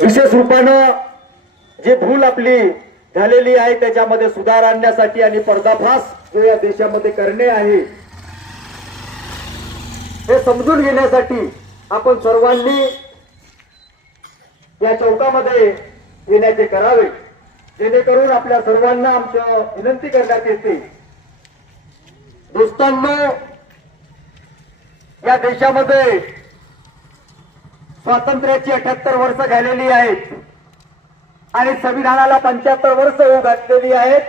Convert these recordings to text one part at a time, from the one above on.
विशेष रूपानं जे भूल आपली झालेली आहे त्याच्यामध्ये सुधार आणण्यासाठी आणि पर्दाफाश जो या देशामध्ये करणे आहे हे समजून घेण्यासाठी आपण सर्वांनी या चौकामध्ये येण्याचे करावे, जेणेकरून आपल्या सर्वांना आमच्या विनंती करण्यात येते, दोस्तांनो, या देशामध्ये स्वातंत्र्याची 78 वर्ष झालेली आहेत आणि संविधानाला 75 वर्ष होऊ घातलेली आहेत.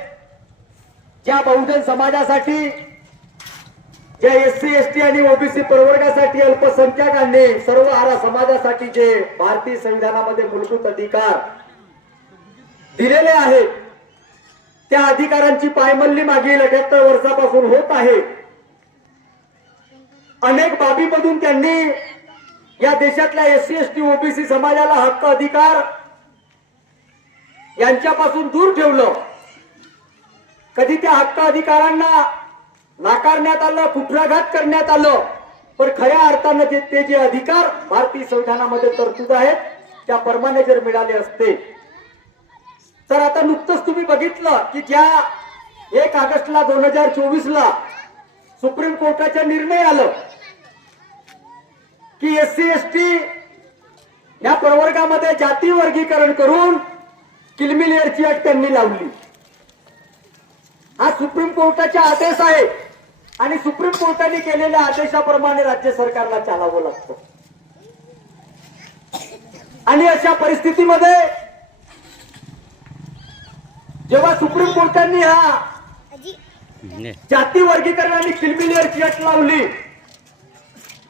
ज्या बहुजन समाजासाठी, ज्या एससी एसटी आणि ओबीसी प्रवर्गासाठी, अल्पसंख्याकांनी, सर्व आरा समाजासाठी जे भारतीय संविधानामध्ये मूलभूत अधिकार दिलेले आहेत त्या अधिकारांची पायमल्ली मागील 78 वर्षापासून होत आहे. अनेक बाबीमधून त्यांनी या देशातल्या एससी एसटी ओबीसी समाजाला हक्क अधिकार यांच्यापासून दूर ठेवलं. कधी त्या हक्क अधिकारांना नाकारण्यात आलं, कुठराघात करण्यात आलं, पण खऱ्या अर्थानं ते जे अधिकार भारतीय संविधानामध्ये तरतूद आहेत त्या प्रमाणे जर मिळाले असते तर आता नुकतंच तुम्ही बघितलं की ज्या 1 ऑगस्टला 2024ला सुप्रीम कोर्टाचा निर्णय आलं की एससी एसटी या प्रवर्गामध्ये जाती वर्गीकरण करून किलमी लेअरची अट त्यांनी लावली. हा सुप्रीम कोर्टाचा आदेश आहे आणि सुप्रीम कोर्टाने केलेल्या आदेशाप्रमाणे राज्य सरकारला चालावं लागतं. आणि अशा परिस्थितीमध्ये जेव्हा सुप्रीम कोर्टाने हा जाती वर्गीकरण आणि किलमी लेअरची अट लावली,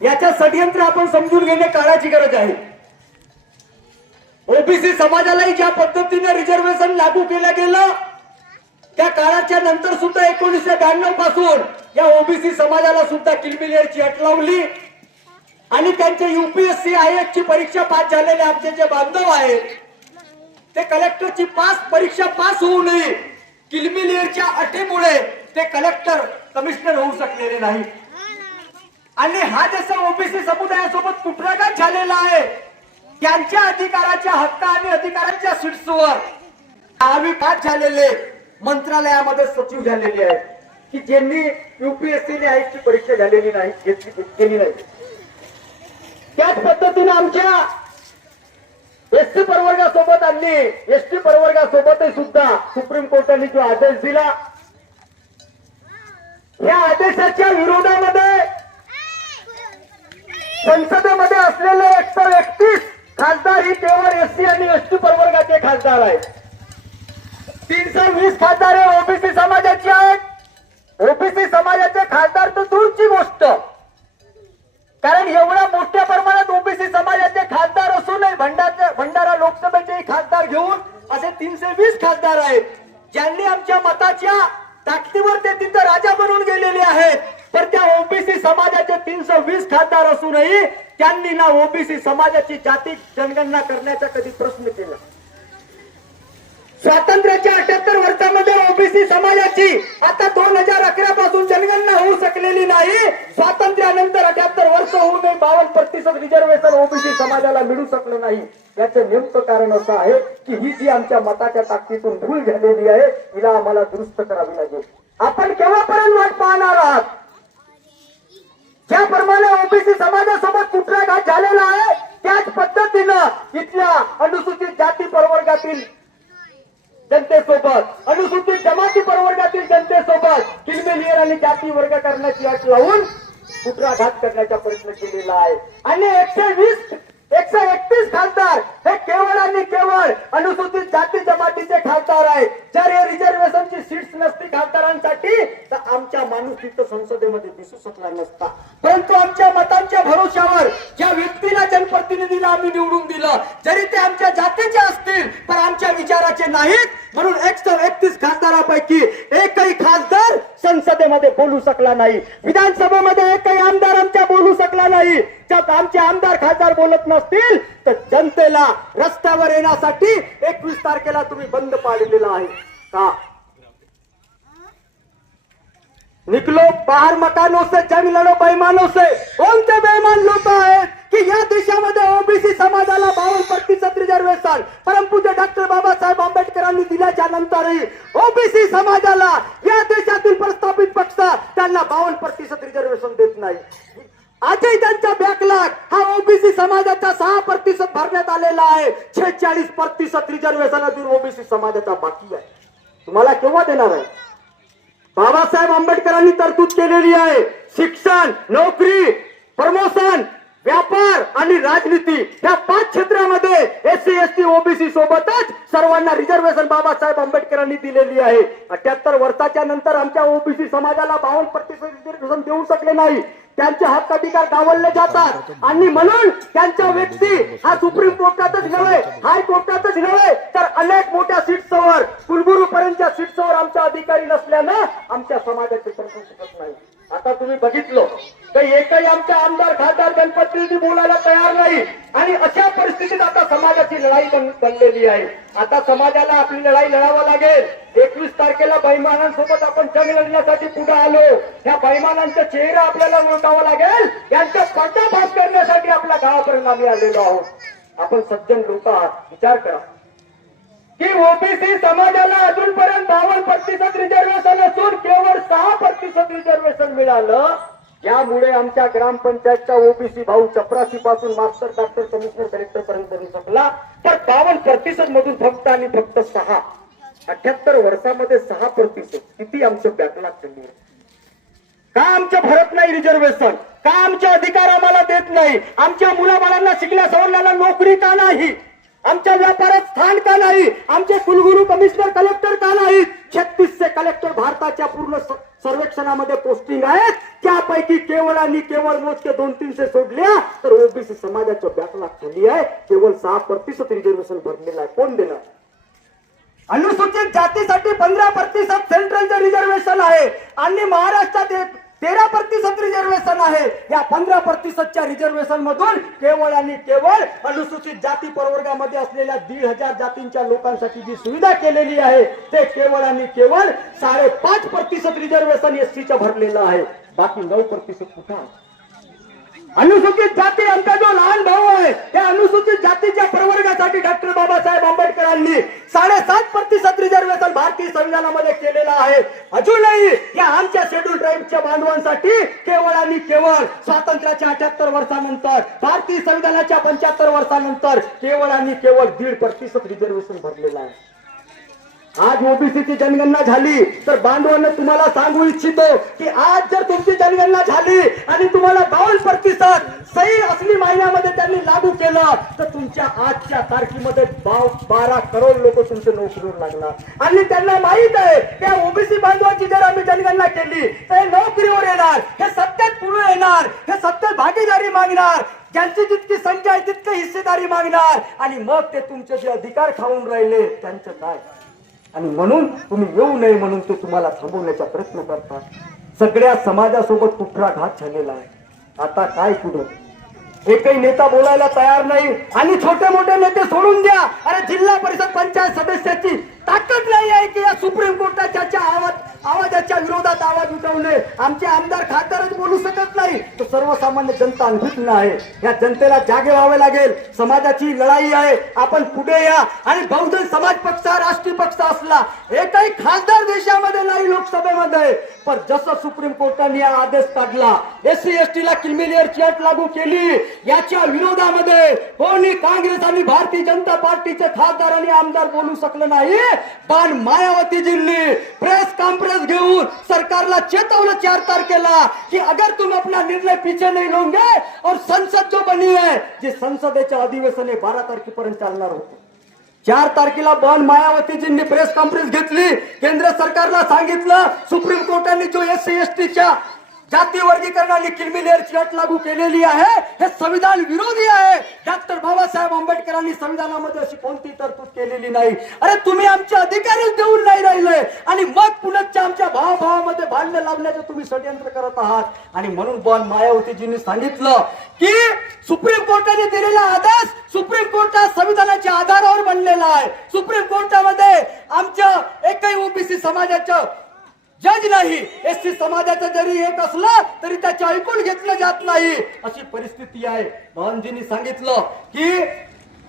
याच्या षडयंत्र आपण समजून घेणे काळाची गरज आहे. ओबीसी समाजालाही ज्या पद्धतीने रिझर्वेशन लागू केलं गेलं त्या काळाच्या नंतर सुद्धा 1992 पासून या ओबीसी समाजाला सुद्धा किलमी लेअरची अट लावली आणि त्यांचे यूपीएससी आयएएस ची परीक्षा पास झालेले आमचे जे बांधव आहेत ते कलेक्टरची परीक्षा पास होऊ नये किलमी लेअरच्या अटीमुळे ते कलेक्टर कमिशनर होऊ शकलेले नाही. आणि हा जसा ओबीसी समुदायासोबत कुठराघात झालेला आहे त्यांच्या अधिकाराच्या हक्क आणि अधिकारांच्या सीट्सवर 10वी पास झालेले मंत्रालयामध्ये सचिव झालेले आहेत की ज्यांनी यूपीएससी आयएएस ची परीक्षा झालेली नाही, केली नाही. त्याच पद्धतीने आमच्या एसटी प्रवर्गासोबत आणि एसटी प्रवर्गासोबतही सुद्धा सुप्रीम कोर्टाने जो आदेश दिला या आदेशाच्या विरोधामध्ये संसदेमध्ये असलेले 131 खासदार ही केवळ एससी आणि एसटी प्रवर्गाचे खासदार आहेत. 320 खासदार हे ओबीसी समाजाचे आहेत. ओबीसी समाजाचे खासदार तर दूरची गोष्ट, कारण एवढ्या मोठ्या प्रमाणात ओबीसी समाजाचे खासदार असूनही भंडारा लोकसभेचे खासदार घेऊन असे 320 खासदार आहेत ज्यांनी आमच्या मताच्या ताकदीवर ते तिथं राजा बनून गेलेले आहेत. तर त्या ओबीसी समाजाचे 320 खासदार असूनही त्यांनी ना ओबीसी समाजाची जाती जनगणना करण्याचा कधी प्रश्न केला. स्वातंत्र्याच्या 78 वर्षामध्ये ओबीसी समाजाची आता 2011 पासून जनगणना होऊ शकलेली नाही. स्वातंत्र्यानंतर 78 वर्ष होऊ नये 52% रिझर्वेशन ओबीसी समाजाला मिळू शकलं नाही. याचं नेमकं कारण असं आहे की ही जी आमच्या मताच्या ताकदीतून भूल झालेली आहे हिला आम्हाला दुरुस्त करावी लागेल. आपण केव्हापर्यंत वाट पाहणार आहात? ज्याप्रमाणे ओबीसी समाजासोबत कुठराघात झालेला आहे त्याच पद्धतीनं इथल्या अनुसूचित जाती प्रवर्गातील जनतेसोबत, अनुसूचित जमाती प्रवर्गातील जनतेसोबत किलमी लेअर आणि जाती वर्ग करण्याची अट लावून कुठराघात करण्याचा प्रयत्न केलेला आहे. आणि 131 खासदार हे केवळ आणि केवळ अनुसूचित जाती जमातीचे खासदार आहेत. जर हे रिझर्वेशनची सीट्स नसती खासदारांसाठी तर आमच्या माणूस तिथं संसदेमध्ये दिसू शकला नसता. परंतु आमच्या मतांच्या भरोशावर ज्या व्यक्तीला जनप्रतिनिधीला आम्ही निवडून दिलं जरी ते आमच्या जातीचे असतील पण आमच्या विचाराचे नाहीत, म्हणून 131 खासदारापैकी एकही खासदार संसदेमध्ये बोलू शकला नाही. विधानसभेमध्ये एकही आमदार आमच्या बोलू शकला नाही. जर आमचे आमदार खासदार बोलत नसतील तर जनतेला रस्त्यावर येण्यासाठी 21 तारखेला तुम्ही बंद पाडलेला आहे का? निकलो बाहर मकानों से, जंग लड़ो बेईमानों से. कोणते बेईमान लोक आहेत की या देशामध्ये ओबीसी समाजाला 52% रिझर्वेशन रिझर्वेशन परमपूज्य डॉक्टर बाबासाहेब आंबेडकरांनी दिल्याच्या नंतरही ओबीसी समाजाला या देशातील प्रस्थापित पक्ष त्यांना 52% रिझर्वेशन देत नाही. आजही त्यांचा बॅकलॉग हा ओबीसी समाजाचा 6% भरण्यात आलेला आहे. 46% रिझर्वेशन अजून ओबीसी समाजाचा बाकी आहे. तुम्हाला केव्हा देणार आहे? बाबासाहेब आंबेडकरांनी तरतूद केलेली आहे. शिक्षण, नोकरी, प्रमोशन, व्यापार आणि राजनीती या 5 क्षेत्रामध्ये एससी एसटी ओबीसी सोबतच सर्वांना रिझर्वेशन बाबासाहेब आंबेडकरांनी दिलेली आहे. 78 वर्षाच्या नंतर आमच्या ओबीसी समाजाला 52% रिझर्वेशन देऊ शकले नाही. त्यांचे हक्क अधिकार डावलले जातात आणि म्हणून त्यांच्या व्यक्ती हा सुप्रीम कोर्टातच नव्हे, हायकोर्टातच नव्हे, तर अनेक मोठ्या सीट्सवर कुलगुरू पर्यंतच्या सीट्सवर आमचा अधिकारी नसल्यानं आमच्या समाजाचे तरतूद शकत नाही. आता तुम्ही बघितलं काही एकही आमचा आमदार खासदार गणपती बोलायला तयार नाही आणि अशा परिस्थितीत आता समाजाची लढाई बनलेली आहे. आता समाजाला आपली लढाई लढावं लागेल. 21 तारखेला बैमानांसोबत आपण जंग लढण्यासाठी पुढे आलो. ह्या बैमानांचा चेहरा आपल्याला ओळखावा लागेल. यांचा पर्दाफाश करण्यासाठी आपल्या गावापर्यंत आम्ही आलेलो आहोत. आपण सज्जन लोक आहात, विचार करा की ओबीसी समाजाला अजूनपर्यंत 52% रिझर्वेशन असून केवळ 6% रिझर्वेशन मिळालं. यामुळे आमच्या ग्रामपंचायतच्या ओबीसी भाऊ चपरासी पासून मास्टर डॉक्टर कमिशनर कलेक्टर पर्यंत करू शकला. तर 52% मधून फक्त आणि फक्त 6. 78 वर्षामध्ये 6%. किती आमचं बॅकलॉग चालली आहे. का आमचं भरत नाही रिझर्वेशन? का आमचे अधिकार आम्हाला देत नाही? आमच्या मुलाबाळांना शिकल्या सवरल्याला नोकरी का नाही? आमच्या व्यापारात स्थान का नाही? आमचे कुलगुरू कमिशनर कलेक्टर का नाहीत? 36 कलेक्टर भारताच्या पूर्ण सर्वेक्षणामध्ये पोस्टिंग आहेत. त्यापैकी केवळ आणि केवळ मोजके 200-300 सोडल्या तर ओबीसी समाजाच्या बॅकलॉग झाली आहे. केवळ 6% रिझर्वेशन भरलेलं आहे. कोण देणार? अनुसूचित जातीसाठी 15% सेंट्रलचं रिझर्वेशन आहे आणि महाराष्ट्रात 13% रिझर्वेशन आहे. या 15%च्या रिझर्वेशन मधून केवळ आणि केवळ अनुसूचित जाती प्रवर्गामध्ये असलेल्या 1,500 जातींच्या लोकांसाठी जी सुविधा केलेली आहे ते केवळ आणि केवळ 5.5% रिझर्वेशन एससीच्या भरलेलं आहे. बाकी 9% कुठं आहे? अनुसूचित जाती आमचा जो लहान भाऊ आहे त्या अनुसूचित जातीच्या प्रवर्गासाठी डॉक्टर बाबासाहेब आंबेडकरांनी 7.5% रिझर्वेशन भारतीय संविधानामध्ये केलेलं आहे. अजूनही या आमच्या शेड्यूल ट्राईबच्या बांधवांसाठी केवळ आणि केवळ स्वातंत्र्याच्या 78 वर्षानंतर भारतीय संविधानाच्या 75 वर्षानंतर केवळ आणि केवळ 1.5% रिझर्वेशन भरलेलं आहे. आज ओबीसीची जनगणना झाली तर बांधवांना तुम्हाला सांगू इच्छितो की आज जर तुमची जनगणना झाली आणि तुम्हाला 52% सही असली महिन्यामध्ये त्यांनी लागू केलं तर तुमच्या आजच्या तारखेमध्ये 12 करोड लोक तुमच्या नोकरीवर लागणार आणि त्यांना माहित आहे त्या ओबीसी बांधवांची जर आम्ही जनगणना केली तर नोकरीवर येणार, हे सत्तेत पुढे येणार, हे सत्तेत भागीदारी मागणार, ज्यांची जितकी संख्या आहे तितकी हिस्सेदारी मागणार आणि मग ते तुमचे जे अधिकार खाऊन राहिले त्यांचं काय? आणि म्हणून तुम्ही येऊ नये म्हणून ते तुम्हाला थांबवण्याचा प्रयत्न करतात. सगळ्या समाजासोबत कुठराघात झालेला आहे. आता काय पुढे? एकही नेता बोलायला तयार नाही आणि छोटे मोठे नेते सोडून द्या. अरे जिल्हा परिषद पंचायत सदस्याची ताकद नाही आहे की या सुप्रीम कोर्टाच्या आवाजाच्या विरोधात आवाज उठवणे. आमचे आमदार खासदारच बोलू शकत नाही तर सर्वसामान्य जनता अनभिज्ञ आहे. या जनतेला जागे व्हावे लागेल. समाजाची लढाई आहे. आपण पुढे या आणि बहुजन समाज पक्ष राष्ट्रीय पक्ष असला एकही खासदार देशामध्ये नाही लोकसभेमध्ये. पण जसं सुप्रीम कोर्टाने हा आदेश काढला एससी एसटीला क्रिमिलियरची अट लागू केली याच्या विरोधामध्ये कोणी काँग्रेस आणि भारतीय जनता पार्टीचे खासदार आणि आमदार बोलू शकलं नाही. पण मायावतीजींनी प्रेस कॉन्फ्रेंस घेऊन सरकारला चेतवलं 4 तारखेला की अगर तुम अपना निर्णय पीछे नहीं लोगे और संसद जो बनी है जे संसदेचे अधिवेशन 12 तारखेपर्यंत चालणार होते. 4 तारखेला बन मायावतीजींनी प्रेस कॉन्फ्रेंस घेतली. केंद्र सरकारला सांगितलं सुप्रीम कोर्टाने जो एससी एसटीच्या जाती वर्गीकरणाने क्रिमिलियरची अट लागू केलेली आहे हे संविधान विरोधी आहे. डॉक्टर बाबासाहेब आंबेडकरांनी संविधानामध्ये अशी कोणती तरतूद केलेली नाही. अरे तुम्ही आमचे अधिकारच देऊन नाही राहिले आणि मग पुण्याच्या आमच्या भावाभावामध्ये भांडण लावण्याचं तुम्ही षडयंत्र करत आहात. आणि म्हणून बन मायावतीजींनी सांगितलं की सुप्रीम कोर्टाने दिलेला आदेश सुप्रीम कोर्ट हा संविधानाच्या आधारावर बनलेला आहे. सुप्रीम कोर्टामध्ये आमच्या एकही ओबीसी समाजाचं जज नाही. एससी समाजाचं जरी एक असलं तरी त्याचे ऐकून घेतलं जात नाही. अशी परिस्थिती आहे. बहनजींनी सांगितलं की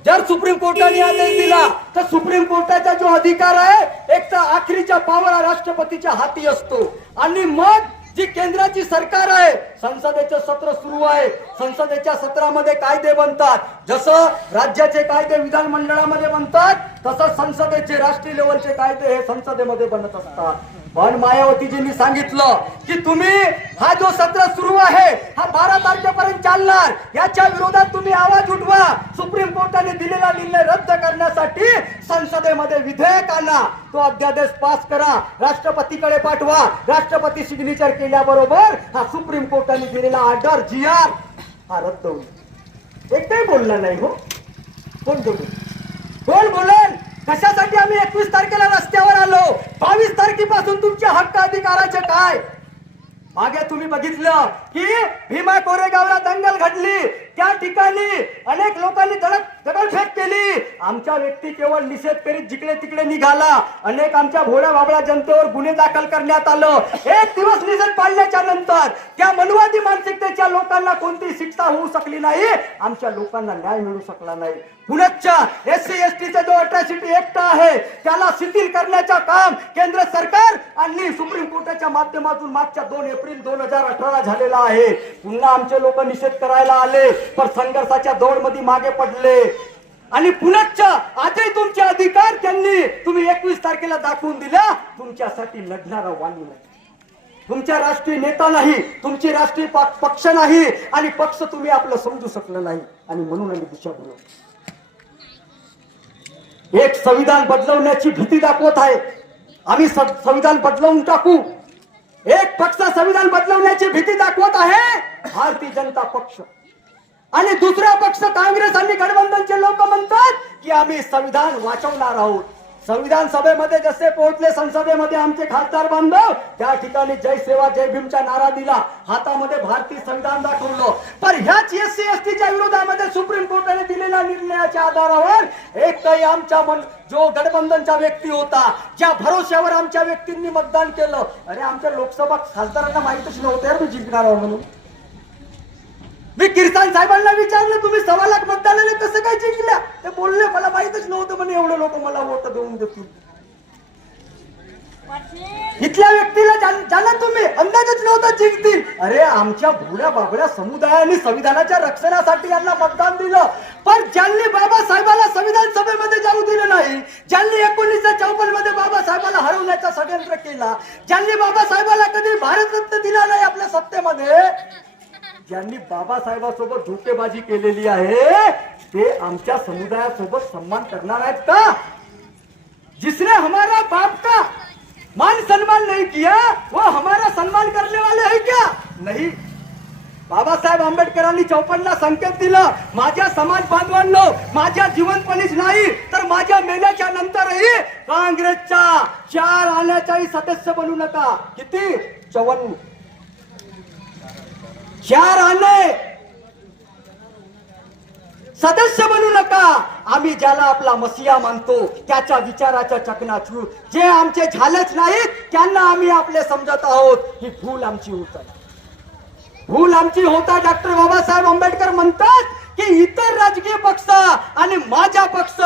जर सुप्रीम कोर्टाने आदेश दिला तर सुप्रीम कोर्टाचा जो अधिकार आहे एक तर आखरीचा पावर हा राष्ट्रपतीच्या हाती असतो आणि मग जी केंद्राची सरकार आहे संसदेचे सत्र सुरू आहे संसदेच्या सत्रामध्ये कायदे बनतात जसं राज्याचे कायदे विधानमंडळामध्ये बनतात तसं संसदेचे राष्ट्रीय लेवलचे कायदे हे संसदेमध्ये बनत असतात पण मायावतीजींनी सांगितलं की तुम्ही हा जो सत्र सुरू आहे हा 12 तारखेपर्यंत चालणार याच्या विरोधात तुम्ही आवाज उठवा सुप्रीम कोर्टाने दिलेला निर्णय रद्द करण्यासाठी संसदेमध्ये विधेयक आणा तो अध्यादेश पास करा राष्ट्रपतीकडे पाठवा राष्ट्रपती सिग्नेचर केल्याबरोबर हा सुप्रीम कोर्टाने दिलेला ऑर्डर GR हा रद्द होईल एकही बोलला नाही हो कोण बोलेल कशासाठी आम्ही 21 तारखेला रस्त्यावर आलो 22 तारखेपासून तुमच्या हक्क अधिकाराचे काय मागे तुम्ही बघितलं की भीमा कोरेगावला दंगल घडली त्या ठिकाणी अनेक लोकांनी दगडफेक केली आमच्या व्यक्ती केवळ निषेध करीत जिकडे तिकडे निघाला अनेक आमच्या भोळ्या बाबळ्या जनतेवर गुन्हे दाखल करण्यात आलं एक दिवस निषेध पाळल्याच्या नंतर त्या मनुवादी मानसिकतेच्या लोकांना कोणती शिक्षा होऊ शकली नाही आमच्या लोकांना न्याय मिळू शकला नाही पुण्याच्या SC ST चा जो अट्रॉसिटी ऍक्ट आहे त्याला शिथिल करण्याचं काम केंद्र सरकार आणि सुप्रीम कोर्टाच्या माध्यमातून मागच्या 2 एप्रिल 2018 झालेला आहे पुन्हा आमचे लोक निषेध करायला आले पण संघर्षाच्या दौडमध्ये मागे पडले आणि पुण्याच्या आजही तुमचे अधिकार त्यांनी तुम्ही 21 तारखेला दाखवून दिला तुमच्यासाठी लढणारा वाणी नाही तुमचा राष्ट्रीय नेता नाही तुमची राष्ट्रीय पक्ष नाही आणि पक्ष तुम्ही आपलं समजू शकलं नाही आणि म्हणून आम्ही दिशाभूल एक संविधान बदलवण्याची भीती दाखवत आहे आम्ही संविधान बदलवून टाकू एक पक्ष संविधान बदलवण्याची भीती दाखवत आहे भारतीय जनता पक्ष आणि दुसरा पक्ष काँग्रेस आणि गठबंधनचे लोक म्हणतात की आम्ही संविधान वाचवणार आहोत संविधान सभेमध्ये जसे पोहोचले संसदेमध्ये आमचे खासदार बांधव त्या ठिकाणी जय सेवा जय भीमचा नारा दिला हातामध्ये भारतीय संविधान दाखवलं पण ह्याच SC ST च्या विरोधामध्ये सुप्रीम कोर्टाने दिलेल्या निर्णयाच्या आधारावर एक काही आमच्या जो गठबंधनचा व्यक्ती होता ज्या भरोश्यावर आमच्या व्यक्तींनी मतदान केलं अरे आमच्या लोकसभा खासदारांना माहितच नव्हतं यार मी जिंकणार आहोत म्हणून मी किरसान साहेबांना विचारलं तुम्ही 1.25 लाख मतदानाने कसं काय जिंकल्या ते बोलले मला माहितच नव्हतं म्हणे एवढे लोक मला वोट देऊन देतील इथल्या व्यक्तीला ज्याला तुम्ही अंदाजच नव्हता जिंकतील अरे आमच्या भोळ्या बाबळ्या समुदायाने संविधानाच्या रक्षणासाठी यांना मतदान दिलं पण ज्यांनी बाबासाहेबाला संविधान सभेमध्ये जाऊ दिलं नाही ज्यांनी 1954 मध्ये बाबासाहेबाला हरवण्याचा षडयंत्र केला ज्यांनी बाबासाहेबाला कधी भारतरत्न दिला नाही आपल्या सत्तेमध्ये ज्यांनी बाबासाहेबांसोबत धोकेबाजी केलेली आहे ते आमच्या समुदायासोबत सन्मान करणार आहेत का जिसने हमारा बाप का मान सम्मान नहीं किया वो हमारा सम्मान करने वाले है क्या नहीं बाबासाहेब आंबेडकरांनी 54ला संकेत दिलं माझ्या समाज बांधवांनो माझ्या जिवंतपणीच नाही तर माझ्या मेल्याच्या नंतरही काँग्रेसच्या 4 आण्याचाही सदस्य बनू नका किती 54 4 आणे सदस्य बनू नका आम्ही ज्याला आपला मसिया मानतो त्याच्या विचाराच्या चकनाचूर जे आमचे झालेच नाहीत त्यांना आम्ही आपले समजत आहोत ही भूल आमची होत आहे भूल आमची होता डॉक्टर बाबासाहेब आंबेडकर म्हणतात की इतर राजकीय पक्ष आणि माझा पक्ष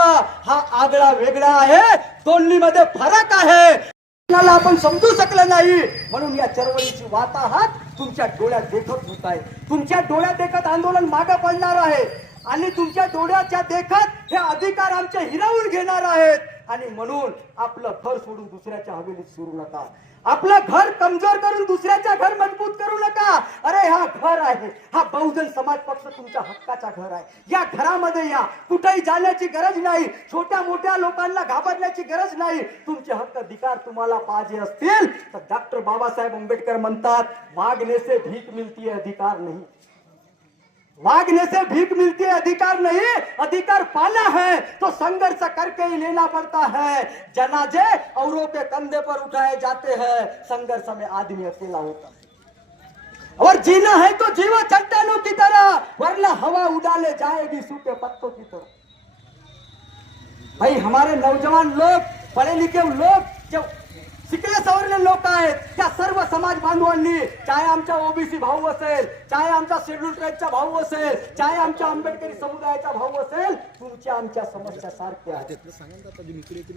हा आगळा वेगळा आहे दोन्हीमध्ये फरक आहे आपण समजू शकलं नाही म्हणून या चळवळीची वाताहत तुमच्या डोळ्यात देखत होत आहे तुमच्या डोळ्यात देखत आंदोलन मागे पडणार आहे आणि तुमच्या डोळ्याच्या देखत हे अधिकार आमचे हिरावून घेणार आहेत आणि म्हणून आपलं घर सोडून दुसऱ्याच्या हवेलीत शिरू नका आपलं घर कमजोर करून दुसऱ्याच्या घर मजबूत करू नका अरे हा घर आहे हा बहुजन समाज पक्ष तुमच्या हक्काचा घर आहे या घरामध्ये या कुठेही जाण्याची गरज नाही छोट्या मोठ्या लोकांना घाबरण्याची गरज नाही तुमचे हक्क अधिकार तुम्हाला पाहिजे असतील तर डॉक्टर बाबासाहेब आंबेडकर म्हणतात मागने से भीख मिलती है अधिकार नहीं मांगने से भीख मिलती है अधिकार नहीं अधिकार पाना है तो संघर्ष करके ही लेना पड़ता है जनाजे औरों के कंधे पर उठाए जाते हैं संघर्ष में आदमी अकेला होता है और जीना है तो जीवा चट्टानों की तरह वरना हवा उड़ाले जाएगी सूखे पत्तों की तरह भाई हमारे नौजवान लोग पढ़े लिखे लोग जो शिकले सवरले लोक आहेत, त्या सर्व समाज बांधवांनी, चाहे आमचा ओबीसी भाऊ असेल, चाहे आमचा शेड्यूल ट्राईबचा भाऊ असेल, चाहे आमच्या आंबेडकरी समुदायाचा भाऊ असेल, तुमच्या आमच्या समस्या सारख्या आहेत.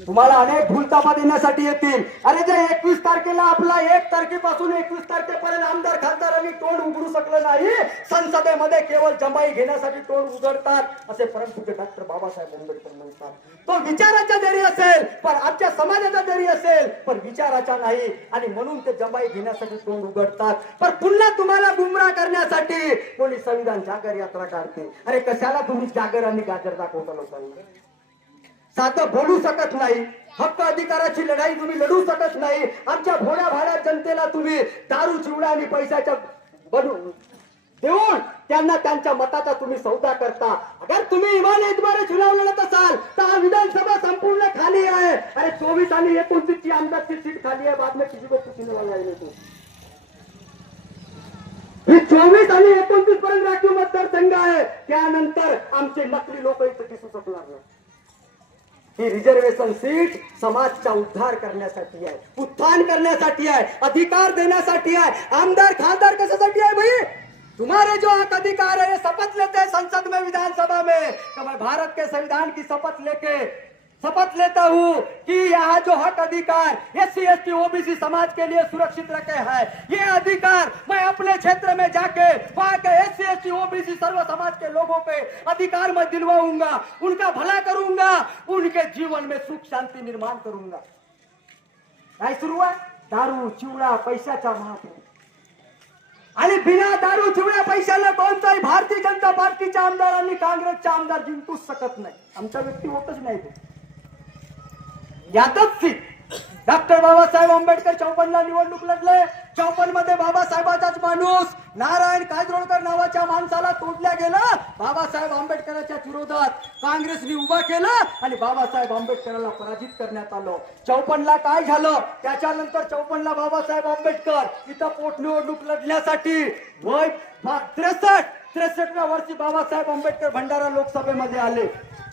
तुम्हाला अनेक भूलतापा देण्यासाठी येतील. अरे जे 21 तारखेला आपला 1 तारखेपासून 21 तारखेपर्यंत आमदार खासदारांनी तोंड उघडू शकलं नाही, संसदेमध्ये केवळ जमाई घेण्यासाठी तोंड उघडतात, असे परमपूज्य डॉक्टर बाबासाहेब आंबेडकर म्हणतात. तो विचाराचा जरी असेल, पण आमच्या समाजाचा जरी असेल, पण विचाराचा नाही, आणि म्हणून ते जमाई घेण्यासाठी तोंड उघडतात. पण पुन्हा तुम्हाला गुमराह करण्यासाठी कोणी संविधान जागर यात्रा काढते. अरे कशाला तुम्ही जागर आणि गाजर दाखवता लोकांना? साधं बोलू शकत नाही, हक्क अधिकाराची लढाई तुम्ही लढू शकत नाही. आमच्या भोळ्या भाड्या जनतेला तुम्ही दारू चिवडा आणि पैशाच्या बनवून देऊन त्यांना त्यांच्या मताचा तुम्ही सौदा करता. अगर तुम्ही इमानद्वारे चुनाव लढत असाल तर हा विधानसभा संपूर्ण खाली आहे. अरे 24 आणि 29 ची आमदारची सीट खाली आहे. बाद में किसी को पूछने वाला नहीं तो ही 24 आणि 29 पर्यंत राखीव मतदारसंघ आहे. त्यानंतर आमचे नकली लोक इथे दिसू शकणार नाही. ही रिझर्वेशन सीट समाजचा उद्धार करण्यासाठी आहे, उत्थान करण्यासाठी आहे, अधिकार देण्यासाठी आहे. आमदार खासदार कशासाठी आहे भाई? तुम्हारे जो हक अधिकार है, शपथ लेते हैं संसद में, विधानसभा में, कि मैं भारत के संविधान की शपथ लेता हूँ कि यहाँ जो हक अधिकार SC ST OBC समाज के लिए सुरक्षित रखे हैं, ये अधिकार मैं अपने क्षेत्र में जाके वहाँ के SC ST OBC सर्व समाज के लोगों के अधिकार मैं दिलवाऊंगा, उनका भला करूंगा, उनके जीवन में सुख शांति निर्माण करूंगा. काय सुरू आहे? दारू चिवडा पैशाचा महापूर, आणि बिना दारू चिवड्या पैशाला कोणताही भारतीय जनता पार्टीच्या आमदारांनी काँग्रेसचा आमदार जिंकूच शकत नाही. आमचा व्यक्ती होतच नाही. ते यातच सीट डॉक्टर बाबासाहेब आंबेडकर 54 ला निवडणूक लढले. 54 मध्ये बाबासाहेबाचाच माणूस नारायण काजरोळकर नावाच्या माणसाला तोडल्या गेला. बाबासाहेब आंबेडकरांच्या विरोधात काँग्रेसने उभा केला आणि बाबासाहेब आंबेडकरांना पराजित करण्यात आलं. 54 ला काय झालं? त्याच्यानंतर 54 ला बाबासाहेब आंबेडकर इथं पोटनिवडणूक लढण्यासाठी वय 63व्या वर्षी बाबासाहेब आंबेडकर भंडारा लोकसभेमध्ये आले.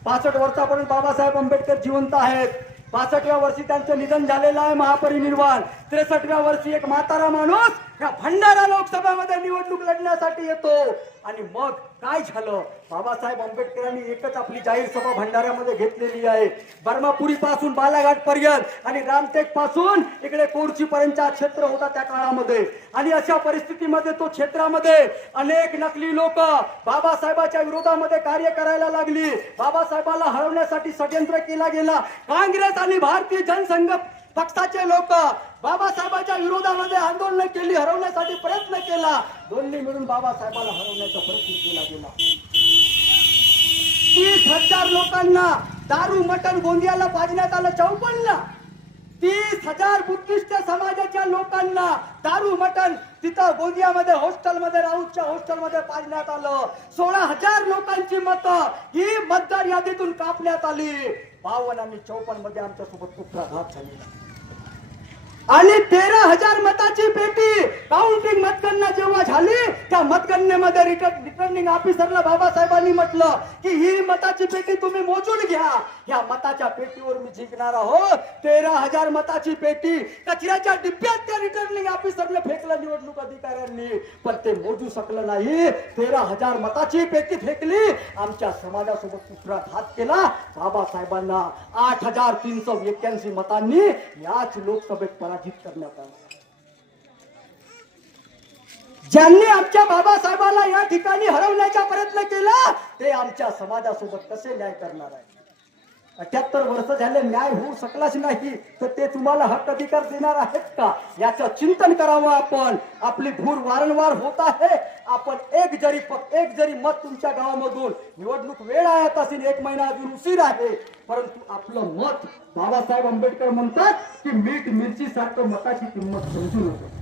65 वर्षापर्यंत बाबासाहेब आंबेडकर जिवंत आहेत. 65व्या वर्षी त्यांचं निधन झालेलं आहे, महापरिनिर्वाण. 63व्या वर्षी एक म्हातारा माणूस या भंडारा लोकसभेमध्ये निवडणूक लढण्यासाठी येतो. आणि मग काय झालं? बाबासाहेब आंबेडकरांनी एकच आपली जाहीर सभा भंडाऱ्यामध्ये घेतलेली आहे. बर्मापुरी पासून बालाघाट पर्यंत आणि रामटेक पासून इकडे कोरची पर्यंतचा क्षेत्र होता त्या काळामध्ये. आणि अशा परिस्थितीमध्ये तो क्षेत्रामध्ये अनेक नकली लोक बाबासाहेबांच्या विरोधामध्ये कार्य करायला लागली. बाबासाहेबाला हरवण्यासाठी षडयंत्र केला गेला. काँग्रेस आणि भारतीय जनसंघ पक्षाचे लोक बाबासाहेबांच्या विरोधामध्ये आंदोलन केली, हरवण्यासाठी प्रयत्न केला. दोन्ही मिळून बाबासाहेबाला हरवण्याचा प्रयत्न केला गेला. 30,000 लोकांना दारू मटण गोंदियाला पाजण्यात आलं. 54 ला 30,000 बुद्धिस्ट समाजाच्या लोकांना दारू मटण तिथं गोंदियामध्ये हॉस्टेलमध्ये राऊतच्या हॉस्टेलमध्ये पाजण्यात आलं. 16,000 लोकांची मतं ही मतदार यादीतून कापण्यात आली. 52 आणि 54 मध्ये आमच्या सोबत कुठलाघात झालेला. आणि 13,000 मताची पेटी काउंटिंग मतगणना जेव्हा झाली, त्या मतगणनेमध्ये रिटर्निंग ऑफिसरला बाबासाहेबांनी म्हटलं की ही मताची पेटी तुम्ही मोजून घ्या. या मताच्या पेटीवर मी जिंकणार आहोत. 13,000 मताची पेटी कचऱ्याच्या डिब्यात त्या रिटर्निंग ऑफिसरने फेकलं निवडणूक अधिकाऱ्यांनी, पण ते मोजू शकलं नाही. 13,000 मताची पेटी फेकली. आमच्या समाजासोबत कुठलाघात केला. बाबासाहेबांना 8,381 मतांनी याच लोकसभेत पराजित करण्यात आलं. ज्यांनी आमच्या बाबासाहेबांना या ठिकाणी हरवण्याचा प्रयत्न केला ते आमच्या समाजासोबत कसे न्याय करणार आहे? 78 वर्ष झाले न्याय होऊ शकलाच नाही तर ते तुम्हाला हक्क अधिकार देणार आहेत का? याचं चिंतन करावं आपण. आपली भूर वारंवार होत आहे. आपण एक जरी मत तुमच्या गावामधून निवडणूक वेळ आहे, तशी 1 महिना अजून उशीर आहे, परंतु आपलं मत बाबासाहेब आंबेडकर म्हणतात की मीठ मिरची सारखं मताची किंमत समजू नको.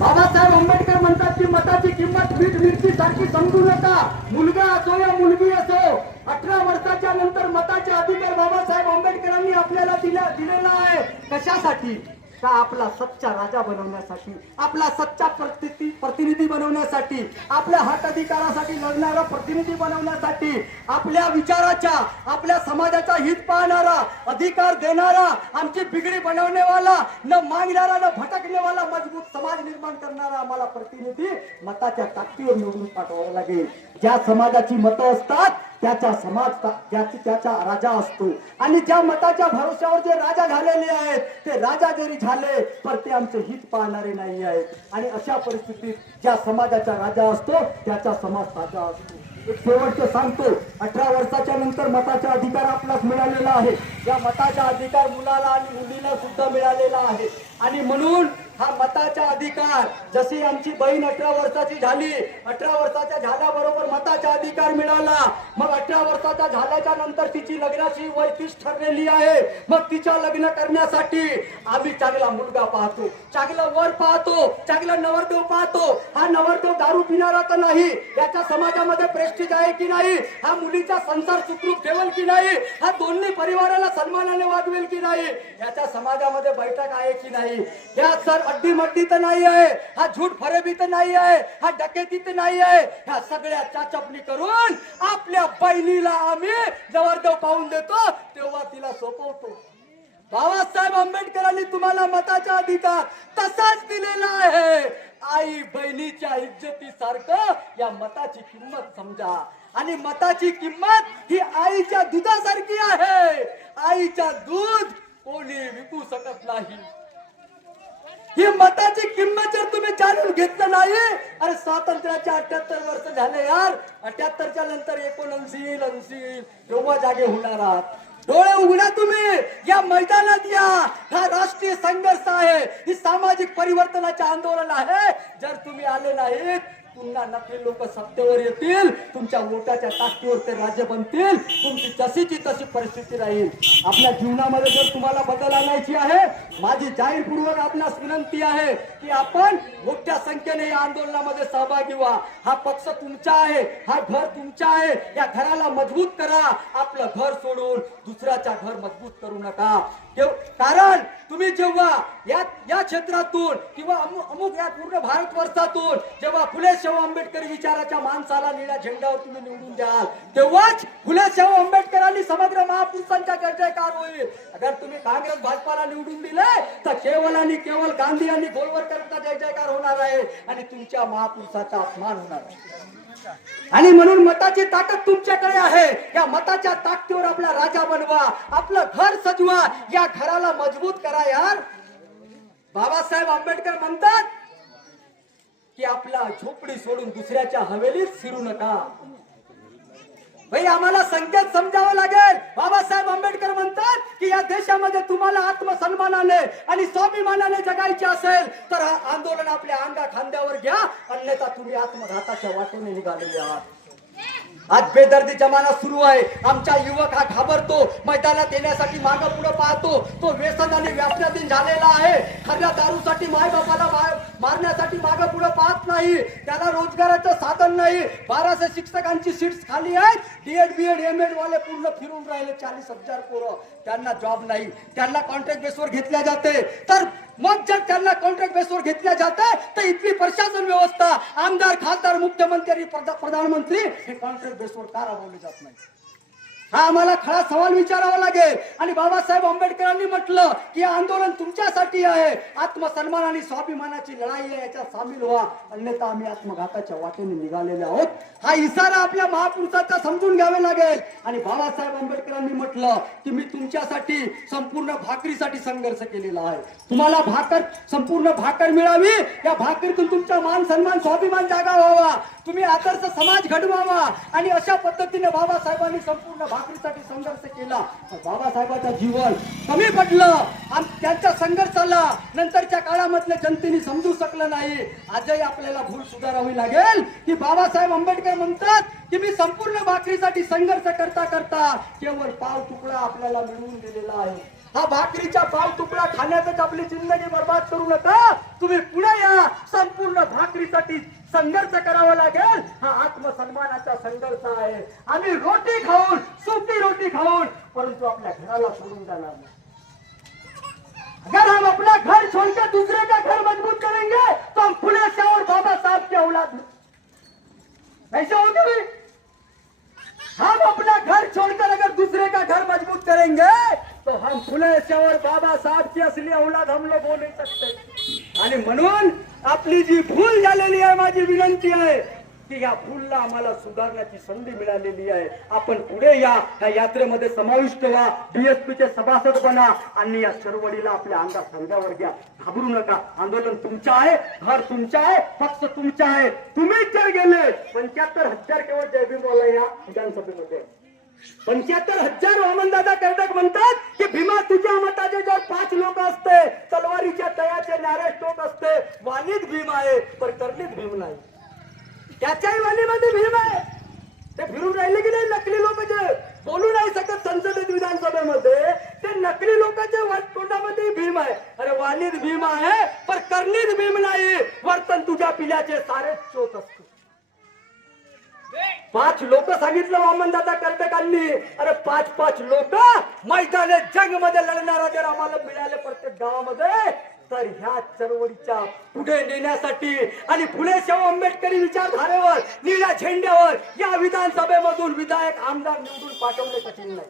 बाबासाहेब आंबेडकर म्हणतात की मताची किंमत मीठ मिरची सारखी समजू नका. मुलगा असो या मुलगी असो, 18 वर्षाच्या नंतर मताचे अधिकार बाबासाहेब आंबेडकरांनी आपल्याला दिलेला आहे. कशासाठी? का आपला सच्चा राजा बनवण्यासाठी, आपला सच्चा प्रतिनिधी बनवण्यासाठी, आपल्या हक अधिकारासाठी लढणारा प्रतिनिधी बनवण्यासाठी, आपल्या विचाराच्या, आपल्या समाजाचा हित पाहणारा, अधिकार देणारा, आमची बिगडी बनवणेवाला, न मागणारा न भटकणेवाला मजबूत समाज निर्माण करणारा आम्हाला प्रतिनिधी मताच्या ताकदीवर निवडून पाठवावा लागेल. ज्या समाजाची मतं असतात त्याचा समाज त्याचा राजा असतो. आणि ज्या मताच्या भरोश्यावर जे राजा झालेले आहेत ते राजा जरी झाले तर ते आमचे हित पाहणारे नाही आहेत. आणि अशा परिस्थितीत ज्या समाजाचा राजा असतो त्याचा समाज राजा असतो. एक शेवटचं सांगतो, 18 वर्षाच्या नंतर मताचा अधिकार आपल्यास मिळालेला आहे. या मताचा अधिकार मुलाला आणि मुलीला सुद्धा मिळालेला आहे. आणि म्हणून हा मताचा अधिकार, जशी आमची बहीण 18 वर्षाची झाली, 18 वर्षाच्या झाल्याबरोबर मताचा अधिकार मिळाला. मग 18 वर्षाचा झाल्याच्या नंतर तिची लग्नाची वय 30 ठरलेली आहे. मग तिच्या लग्न करण्यासाठी आम्ही चांगला मुलगा पाहतो, चांगला वर पाहतो, चांगला नवरदेव पाहतो. हा नवरदेव दारू पिणारा तर नाही, याच्या समाजामध्ये प्रेस्टिज आहे की नाही, हा मुलीचा संसार सुखरूप ठेवेल की नाही, हा दोन्ही परिवाराला सन्मानाने वागवेल की नाही, याच्या समाजामध्ये बैठक आहे की नाही, या सर अड्डी मड्डी तर नाही आहे, हा झूठ फरेबी तर नाही आहे, हा डकेती तर नाही आहे. ह्या सगळ्या चाचपणी करून आपल्या बहिणीला आम्ही नवरदेव पाहून देतो, तेव्हा तिला सोपवतो. बाबासाहेब आंबेडकरांनी तुम्हाला मताचा अधिकार तसाच दिलेला आहे. आई बहिणीच्या इज्जतीसारखं या मताची किंमत समजा. आणि मताची किंमत ही आईच्या दुधासारखी आहे. आईच्या दूध कोणी विकू शकत नाही. ही मताची किंमत जर तुम्ही जाणून घेतलं नाही, अरे स्वातंत्र्याच्या 78 वर्ष झाले यार, 78च्या नंतर 79, 80 तेव्हा जागे होणार आहात. डोळे उघडा तुम्ही, या मैदानात या. हा राष्ट्रीय संघर्ष आहे, ही सामाजिक परिवर्तनाचे आंदोलन आहे. जर तुम्ही आले नाहीत, पुन्हा नकली लोक सत्तेवर येतील, तुमच्या वोटाच्या ताकदीवर ते राज्य बनतील, तुमची जशीची तशी परिस्थिती राहील. आपल्या जीवनामध्ये जर तुम्हाला बदल आणायची आहे, माझी जाहीरपूर्वक आपणास विनंती आहे की आपण मोठ्या संख्येने या आंदोलनामध्ये सहभागी व्हा. हा पक्ष तुमचा आहे, हा घर तुमचा आहे. या घराला मजबूत करा. आपलं घर सोडून दुसऱ्याच्या घर मजबूत करू नका. कारण तुम्ही जेव्हा या क्षेत्रातून किंवा अमुक या पूर्ण भारतवर्षातून जेव्हा फुले शाहू आंबेडकर विचाराच्या माणसाला निळ्या झेंड्यावर तुम्ही निवडून द्याल, तेव्हाच फुले शाहू आंबेडकरांनी समग्र महापुरुषांचा जय जयकार होईल. अगर तुम्ही काँग्रेस भाजपाला निवडून दिले तर केवळ आणि केवळ गांधी आणि गोलवरकरांचा जय जयकार होणार आहे आणि तुमच्या महापुरुषाचा अपमान होणार आहे. आणि म्हणून मताची ताकद तुमच्याकडे आहे. या मताच्या ताकदीवर आपला राजा बनवा, आपलं घर सजवा, या घराला मजबूत करा. यार बाबासाहेब आंबेडकर म्हणतात की आपला झोपडी सोडून दुसऱ्याच्या हवेलीत शिरू नका. भाई आम्हाला संकेत समजावं लागेल. बाबासाहेब आंबेडकर म्हणतात की या देशामध्ये तुम्हाला आत्मसन्मानाने आणि स्वाभिमानाने जगायचे असेल तर हा आंदोलन आपल्या अंगा खांद्यावर घ्या, अन्यथा तुम्ही आत्मघाताच्या वाटेने निघालेले आहात. आज बेदर्दी जमाना सुरू आहे. आमचा युवक हा घाबरतो, मैदानात येण्यासाठी मागे पुढे पाहतो. तो व्यसन आणि व्यापनाधीन झालेला आहे. खऱ्या दारूसाठी मायबापाला मारण्यासाठी मागे पुढे पाहत नाही. त्याला रोजगाराचं साधन नाही. 1200 शिक्षकांची सीट्स खाली आहेत. डीएड बीएड एमएड वाले पूर्ण फिरून राहिले. 40,000 पोरं, त्यांना जॉब नाही. त्यांना कॉन्ट्रॅक्ट बेसवर घेतल्या जाते. तर मग जर त्यांना कॉन्ट्रॅक्ट बेसवर घेतल्या जाते तर इथली प्रशासन व्यवस्था, आमदार खासदार मुख्यमंत्री आणि प्रधानमंत्री हे कॉन्ट्रॅक्ट बेसवर का राबवले जात नाही? हा आम्हाला खरा सवाल विचारावा लागेल. आणि बाबासाहेब आंबेडकरांनी म्हटलं की आंदोलन तुमच्यासाठी आहे, आत्मसन्मान आणि स्वाभिमानाची लढाई आहे, याच्यात सामील व्हा, अन्यथा आम्ही आत्मघाताच्या वाटेने निघालेले आहोत. हा इशारा आपल्या महापुरुषाचा समजून घ्यावे लागेल. आणि बाबासाहेब आंबेडकरांनी म्हटलं की मी तुमच्यासाठी संपूर्ण भाकरीसाठी संघर्ष केलेला आहे. तुम्हाला संपूर्ण भाकर मिळावी, या भाकरीतून तुमचा मान सन्मान स्वाभिमान जागा व्हावा, तुम्ही आदर्श समाज घडवावा. आणि अशा पद्धतीने बाबासाहेबांनी संपूर्ण भाकरीसाठी संघर्ष केला. बाबासाहेबांचं जीवन कमी पडलं, त्यांच्या संघर्षाला नंतरच्या काळामधल्या जनतेने समजू शकलं नाही. आजही आपल्याला भूल सुधारावी लागेल की बाबासाहेब आंबेडकर म्हणतात की मी संपूर्ण भाकरीसाठी संघर्ष करता करता केवळ पाव तुकडा आपल्याला मिळवून दिलेला आहे. हा भाकरीचा पाव तुकडा खाण्यातच आपली जिंदगी बर्बाद करू नका. तुम्ही पुढे या, संपूर्ण भाकरीसाठी संघर्ष करावा लागेल. हा आत्मसन्मानाचा संघर्ष आहे. आम्ही रोटी खाऊन, सुकी रोटी खाऊन, परंतु आपल्या घराला सोडून जाणार नाही. अगर हम अपना घर छोड़कर दूसरे का घर मजबूत करेंगे तो हम फुले शाह और बाबा साहब के औलाद हैं। ऐसे होगा भी। हम अपना घर छोड़कर अगर दूसरे का घर मजबूत करेंगे तो हम फुले शाह और बाबा साहब की असली औलाद हम लोग हो नाही सकते। आणि म्हणून आपली जी भूल झालेली आहे, माझी विनंती आहे की या भूलला आम्हाला सुधारण्याची संधी मिळालेली आहे। आपण पुढे या यात्रेमध्ये समाविष्ट व्हा, डीएसपीचे सभासद बना आणि या चळवळीला आपल्या अंगा खांद्यावर घ्या। घाबरू नका, आंदोलन तुमचं आहे, घर तुमचं आहे, पक्ष तुमचा आहे। तुम्ही जर गेले 75,000 केवळ जयभीम बोला या विधानसभेमध्ये 75,000 वामनदादा कर्नाटक म्हणतात की भीमा तुझ्या मताचे जर 5 लोक असते, तलवारीच्या तयाचे नारे टोक असते, वाणीत भीम आहे पण कर्णीत भीम नाही। त्याच्याही वाणीमध्ये भीम आहे, ते फिरून राहिले की नाही नकली लोक जे बोलू नाही शकत संसदेत विधानसभेमध्ये, ते नकली लोकांच्या तोंडामध्ये भीम आहे। अरे वाणीत भीम आहे पण कर्णीत भीम नाही, वर्तन तुझ्या पिल्याचे सारे चोच असते। 5 लोक सांगितलं वामनदादा कर्नाटकांनी, अरे 5 लोक मैदाने जंग मध्ये लढणारा जर आम्हाला मिळाले प्रत्येक गावामध्ये तर ह्या चळवळीच्या पुढे नेण्यासाठी आणि फुले शाहू आंबेडकरी विचारधारेवर निळ्या झेंड्यावर या विधानसभेमधून विधायक आमदार निवडून पाठवणे कठीण नाही।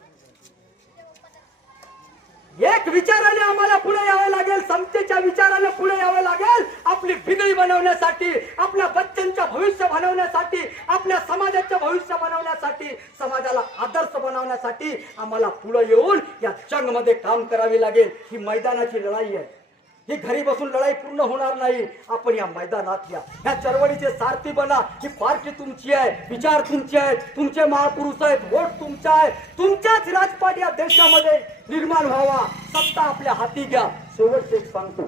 एक विचाराने आम्हाला पुढे यावे लागेल, समतेच्या विचाराने पुढे यावे लागेल। आपली बिगडी बनवण्यासाठी, आपल्या बच्चांचं भविष्य बनवण्यासाठी, आपल्या समाजाचं भविष्य बनवण्यासाठी, समाजाला आदर्श बनवण्यासाठी आम्हाला पुढे येऊन या जंगमध्ये काम करावे लागेल। ही मैदानाची लढाई आहे, ही घरी बसून लढाई पूर्ण होणार नाही। आपण या मैदानात या, या चळवळीचे सारथी बना। ही पार्टी तुमची आहे, विचार तुमचे आहेत, तुमचे महापुरुष आहेत, वोट तुमचा आहे, तुमच्याच राजपाट या देशामध्ये निर्माण व्हावा, सत्ता आपल्या हाती घ्या। शेवटचे एक सांगतो,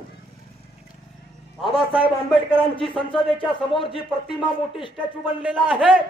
बाबासाहेब आंबेडकरांची संसदेच्या समोर जी प्रतिमा मोठी स्टॅच्यू बनलेला आहे,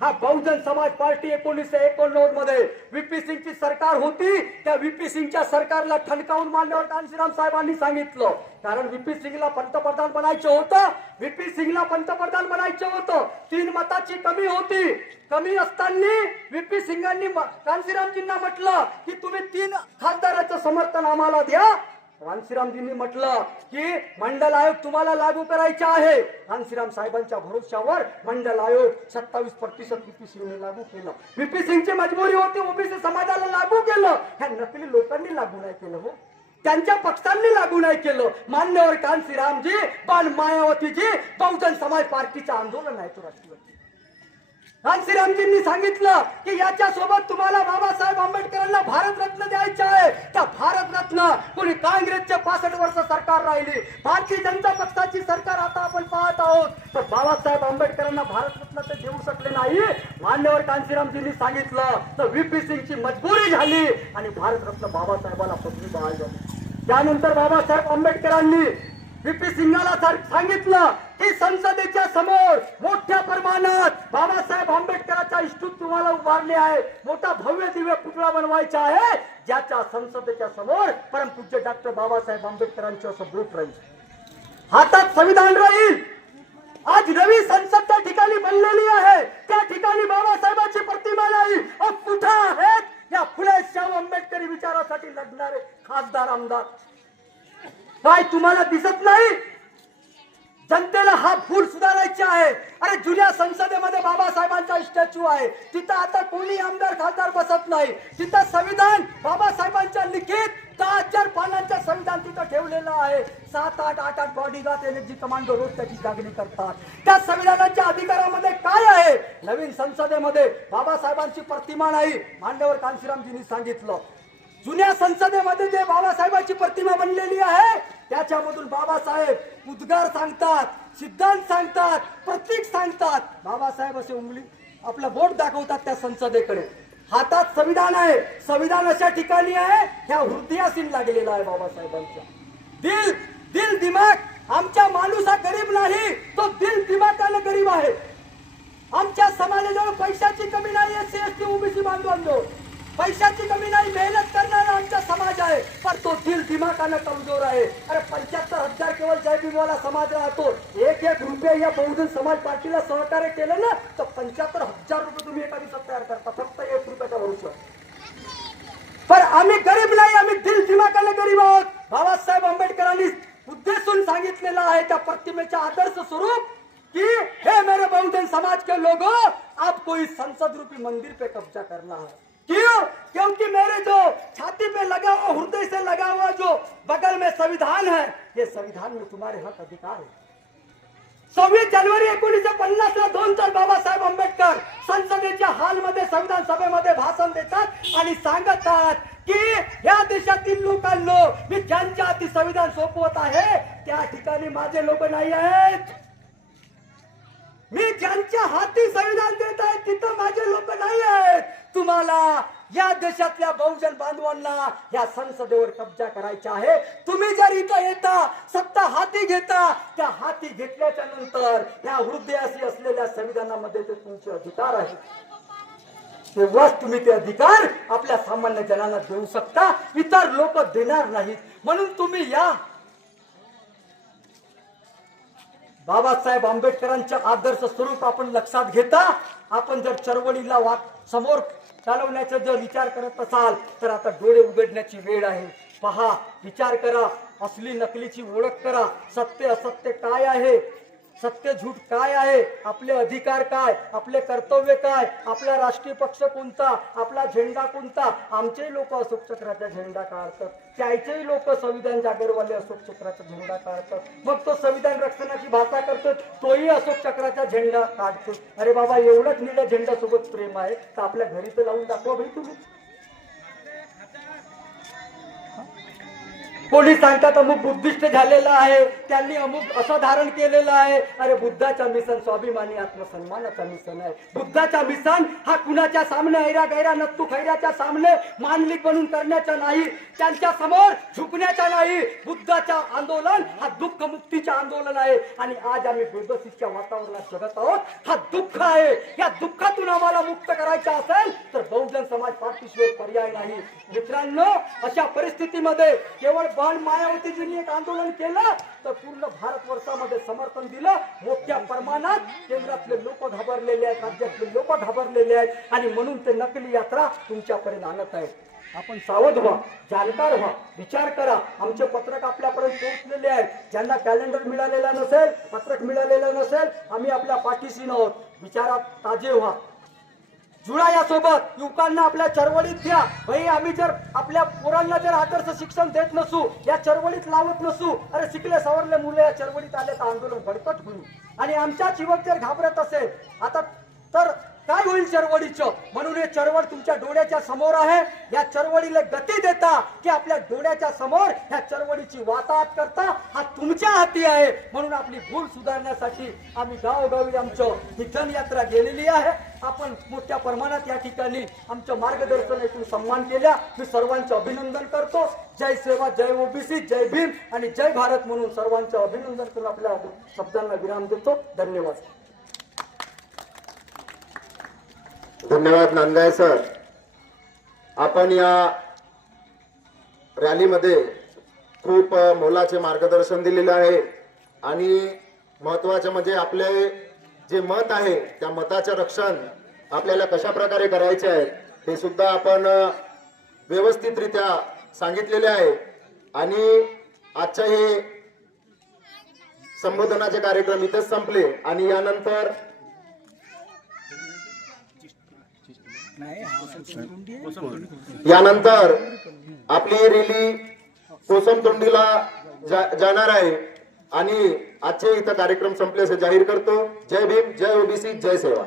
हा बहुजन समाज पार्टी 1989 मध्ये व्हीपी सिंगची सरकार होती, त्या व्हीपी सिंगच्या सरकारला ठणकावून मानल्यावर कांशीराम साहेबांनी सांगितलं, कारण व्हीपी सिंगला पंतप्रधान बनायचं होतं, व्हीपी सिंगला पंतप्रधान बनायचं होतं, 3 मताची कमी होती। कमी असताना व्हीपी सिंगांनी कांशीरामजींना म्हटलं की तुम्ही 3 खासदाराचं समर्थन आम्हाला द्या। कांशीरामजींनी म्हटलं की मंडल आयोग तुम्हाला लागू करायचा आहे। कांशीराम साहेबांच्या भरोश्यावर मंडल आयोग 27% व्हीपी सिंगने लागू केलं। व्हीपी सिंगची मजबुरी होती, ओबीसी समाजाला लागू केलं, ह्या नकली लोकांनी लागू नाही केलं, हो त्यांच्या पक्षांनी लागू नाही केलं। मान्यवर कांशीरामजी पण मायावतीजी बहुजन समाज पार्टीचं आंदोलन आहे तो राष्ट्रीय। कांशीरामजींनी सांगितलं की याच्या सोबत तुम्हाला बाबासाहेब आंबेडकरांना भारतरत्न द्यायचं आहे। त्या भारतरत्न कोणी काँग्रेसचे 65 वर्ष सरकार राहिली, भारतीय जनता पक्षाची सरकार आता आपण पाहत आहोत, तर बाबासाहेब आंबेडकरांना भारतरत्न ते देऊ शकले नाही। मान्यवर कांशीरामजींनी सांगितलं तर व्हीपी सिंगची मजबुरी झाली आणि भारतरत्न बाबासाहेबाला पदवी बहाल झाली। त्यानंतर बाबासाहेब आंबेडकरांनी व्हीपी सिंगाला सांगितलं की संसदेच्या समोर मोठ्या प्रमाणात बाबासाहेब आंबेडकरांचा इस्टूप तुम्हाला उभारले आहे, मोठा भव्य दिव्य पुतळा बनवायचा आहे, ज्याच्या संसदेच्या समोर परमपूज्य डॉक्टर बाबासाहेब आंबेडकरांचं असं बोट राहील, हातात संविधान राहील। आज नवी संसद त्या ठिकाणी बनलेली आहे, त्या ठिकाणी बाबासाहेबांची प्रतिमा नाही। कुठे आहेत या फुले शाहू आंबेडकरी विचारासाठी लढणारे खासदार आमदार? काय तुम्हाला दिसत नाही? जनतेला हा भूल सुधारायची आहे। अरे जुन्या संसदेमध्ये बाबासाहेबांचा स्टॅच्यू आहे, तिथं आता कोणी आमदार खासदार बसत नाही, तिथं संविधान बाबासाहेबांच्या लिखित 10,000 पानांचं संविधान तिथं ठेवलेलं आहे। 7-8 बॉडीगार्ड एनर्जी कमांडो रोज त्याची जागणी करतात। त्या संविधानाच्या अधिकारामध्ये काय आहे? नवीन संसदेमध्ये बाबासाहेबांची प्रतिमा नाही। मान्यवर कांशीरामजींनी सांगितलं जुन्या संसदेमध्ये जे बाबासाहेबांची प्रतिमा बनलेली आहे त्याच्यामधून बाबासाहेब उद्गार सांगतात, सिद्धांत सांगतात, प्रतीक सांगतात। बाबासाहेब असे उंगली आपला बोट दाखवतात त्या संसदेकडे, हातात संविधान आहे, संविधान अशा ठिकाणी आहे ह्या हृदयासीन लागलेला आहे बाबासाहेबांच्या। दिल दिमाग आमचा माणूस हा गरीब नाही, तो दिल दिमागाने गरीब आहे। आमच्या समाजाजवळ पैशाची कमी नाही, एससी एसटी ओबीसी बांधवांजवळ पैशाची कमी नाही, मेहनत करणारा आमचा समाज आहे, पण तो दिल दिमागाने कमजोर आहे। अरे 75,000 केवळ जयभीमवाला समाज राहतो, 1-1 रुपये या बहुजन समाज पार्टीला सहकार्य केलं ना तर 75,000 रुपये तुम्ही एका दिवसात तयार करता, फक्त 1 रुपयाच्या भरोश्यावर। पण आम्ही गरीब नाही, आम्ही दिल दिमागाने गरीब आहोत। बाबासाहेब आंबेडकरांनी उद्देशून सांगितलेलं आहे त्या प्रतिमेच्या आदर्श स्वरूप कि हे मेरे बहुजन समाज के लोगों, आप कोई संसद रूपी मंदिर पे कब्जा करना है। क्यों? क्योंकि मेरे जो छाती पे लगा हुआ, हृदय से लगा हुआ जो बगल में संविधान है, ये संविधान में तुम्हारे हक अधिकार है। 26 जानेवारी 1950 ला 2 बाबासाहेब आंबेडकर संसदेच्या हॉलमध्ये संविधान सभेमध्ये भाषण देतात आणि सांगतात की या देशातील लोकांना मी ज्यांच्या हाती संविधान सोपवत आहे त्या ठिकाणी माझे लोक नाही आहेत। मी ज्यांच्या हाती संविधान देत आहे तिथं माझे लोक नाही आहेत। तुम्हाला या देशातल्या बहुजन बांधवांना या संसदेवर कब्जा करायचा आहे। तुम्ही जर इथं येता, सत्ता हाती घेता, त्या हाती घेतल्याच्या नंतर या हृदयाशी असलेल्या संविधानामध्ये ते तुमचे अधिकार आहेत, तेव्हाच तुम्ही ते अधिकार आपल्या सामान्य जनांना देऊ शकता, इतर लोक देणार नाहीत। म्हणून तुम्ही या बाबासाहेब आंबेडकरांच्या आदर्श स्वरूप आपण लक्षात घेता आपण जर चळवळीला समोर चालवण्याचा जर विचार करत असाल तर आता डोळे उघडण्याची वेळ आहे। पहा, विचार करा, असली नकलीची ओळख करा, सत्य असत्य काय आहे, सत्य झूठ काय आहे, आपले अधिकार काय, आपले कर्तव्य काय, आपला राष्ट्रीय पक्ष कोणता, आपला झेंडा कोणता। आमचे लोक अशोक चक्राचा झेंडा काढतात, त्याचे लोक संविधान जागेरवाले अशोक चक्राचा झेंडा काढतात, मग तो संविधान रक्षणाची भाषा करतो तोही अशोक चक्राचा झेंडा काढतो। अरे बाबा, एवढंच निळ्या झेंडा सोबत प्रेम आहे तर आपल्या घरी तर लावून दाखवा भाई तुम्ही। कोणी सांगतात अमुक बुद्धिस्ट झालेला आहे, त्यांनी अमुक असं धारण केलेलं आहे। अरे बुद्धाचा मिशन स्वाभिमानी आत्मसन्मानाचा मिशन आहे। बुद्धाचा मिशन हा कुणाच्या सामने ऐरा गैरा नत्तू खैराच्या सामने मानलिक बनून करण्याचा नाही, त्यांच्या समोर झुकण्याचा नाही। बुद्धाचा आंदोलन हा दुःख मुक्तीचा आंदोलन आहे आणि आज आम्ही बेबसीच्या वातावरणात जगत आहोत। हा दुःख आहे, या दुःखातून आम्हाला मुक्त करायचं असेल तर बहुजन समाज पाठीशिवाय पर्याय नाही। मित्रांनो, अशा परिस्थितीमध्ये केवळ पण मायावतीजींनी एक आंदोलन केलं तर पूर्ण भारतवर्षामध्ये समर्थन दिलं। मोठ्या प्रमाणात केंद्रातले लोक घाबरलेले आहेत, राज्यातले लोक घाबरलेले आहेत आणि म्हणून ते नकली यात्रा तुमच्यापर्यंत आणत आहेत। आपण सावध व्हा, जाणकार व्हा, विचार करा। आमचे पत्रक आपल्यापर्यंत पोहोचलेले आहेत। ज्यांना कॅलेंडर मिळालेला नसेल, पत्रक मिळालेलं नसेल, आम्ही आपल्या पाठीशी आहोत। विचारात ताजे व्हा, जुळा यासोबत, युवकांना आपल्या चळवळीत घ्या। भाई, आम्ही जर आपल्या पोरांना जर आदर्श शिक्षण देत नसू, या चळवळीत लावत नसू, अरे शिकले सवरले मुलं या चळवळीत आले तर आंदोलन बळकट होईल आणि आमचा युवक जर घाबरत असेल आता तर काय होईल चळवळीचं। म्हणून हे चळवळ तुमच्या डोळ्याच्या समोर आहे। या चळवळीला गती देता की आपल्या डोळ्याच्या समोर या चळवळीची वाताहत करता हा तुमच्या हाती आहे। म्हणून आपली भूल सुधारण्यासाठी आम्ही गावोगावी आमचं ही जनयात्रा गेलेली आहे। आपण मोठ्या प्रमाणात या ठिकाणी आमचं मार्गदर्शन ऐकून सन्मान केला। मी सर्वांचं अभिनंदन करतो। जय सेवा, जय ओबीसी, जय भीम आणि जय भारत म्हणून सर्वांचं अभिनंदन करून आपल्या शब्दांना विराम देतो। धन्यवाद। धन्यवाद नांदगाय सर। आपण या रॅलीमध्ये खूप मोलाचे मार्गदर्शन दिलेले आहे आणि महत्त्वाचे म्हणजे आपले जे मत आहे त्या मताचे रक्षण आपल्याला कशा प्रकारे करायचे आहे हे सुद्धा आपण व्यवस्थितरित्या सांगितलेले आहे। आणि आजचे हे संबोधनाचे कार्यक्रम इथेच संपले आणि यानंतर आपली रॅली कोसमतोंडीला जाणार आहे आणि आजचे इथं कार्यक्रम संपल्याचे जाहीर करतो। जय भीम, जय ओबीसी, जय सेवा।